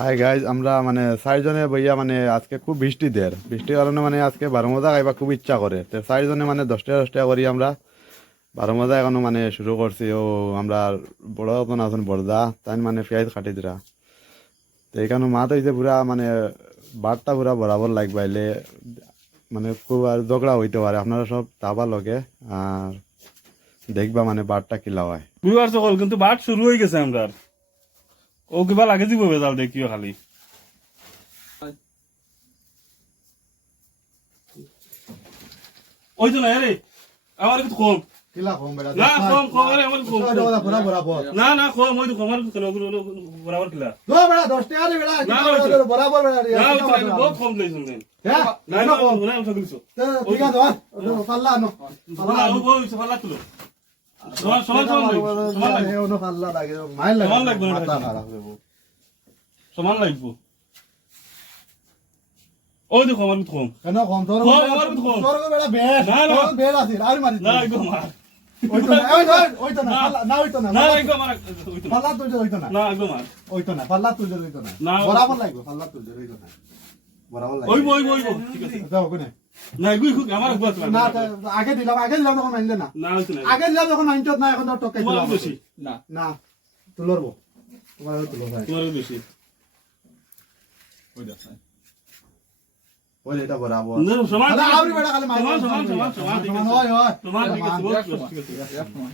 Hi guys, আমরা মানে 4 জনে বইয়া মানে আজকে খুব বৃষ্টির কারণে মানে আজকে 12 মজা খাইবা খুব ইচ্ছা করে। তো 4 জনে মানে 10টা করি আমরা 12 মজা এখনো মানে শুরু করছি। ও আমরা বড় এখন আছেন বড়দা, তাই মানে পেঁয়াজ কাটি দিরা। তো এখানে মাত হয়েছে পুরা মানে বারটা পুরা বরাবর লাগবাইলে মানে খুব আর ঝগড়া হইতে পারে। আপনারা সব তাবা লগে আর দেখবা মানে বারটা কিলা হয় বুঝবার সকল, কিন্তু বাট শুরু হয়ে গেছে আমরা। ও কিবা লাগে দিব বেজাল দেখিও খালি। ওই তো না রে, আমার কিছু কম কিলা কম বেড়া না, কম কম রে, আমার কম বরাবর না না কম, ওই তো কমার বরাবর কিলা দো বেড়া 10 টাকা দে বেড়া বরাবর বেড়া না, ওই তো বহুত কম লইছুন দেন। হ্যাঁ না না না উঠা দিছো ঠিক আছে পাল্লা আনো পাল্লা ও বই পাল্লা তুলো। সমান সমান সমান লাগবে, ওনো পাল্লা লাগে মাইল সমান লাগবে না, মাথা খারাপ হইব। সমান লাগবে। ওই দেখো আমার কম কেন কম তোর কম, আমার কম। তোর বেড়া বেশ না, না। তোর বেড়া আছে আর মারি না গো মার ওই তো না ওই তো না পাল্লা না ওই তো না না গো মার ওই তো পাল্লা তুই ওই তো না না গো মার ওই তো না পাল্লা তুই ওই তো না না। বরাবর লাগবে পাল্লা তুই ওই তো না বরাবর লাগবে ওই বই বই ঠিক আছে যাও কোনে না গুই খুব আমার বাস না আগে দিলাম তখন মানলে না না হইছে না আগে দিলাম যখন মানছত না এখন তো টকাই তোমার দিলাম বেশি না না তুলরবো তোমার তুলো ভাই তোমার বেশি ওই দেখ ওই এটা বরাবর না সমান আরে আউরি বেটা খালি মার সমান সমান সমান সমান ঠিক আছে হয় সমান ঠিক আছে বহুত ঠিক আছে এক সমান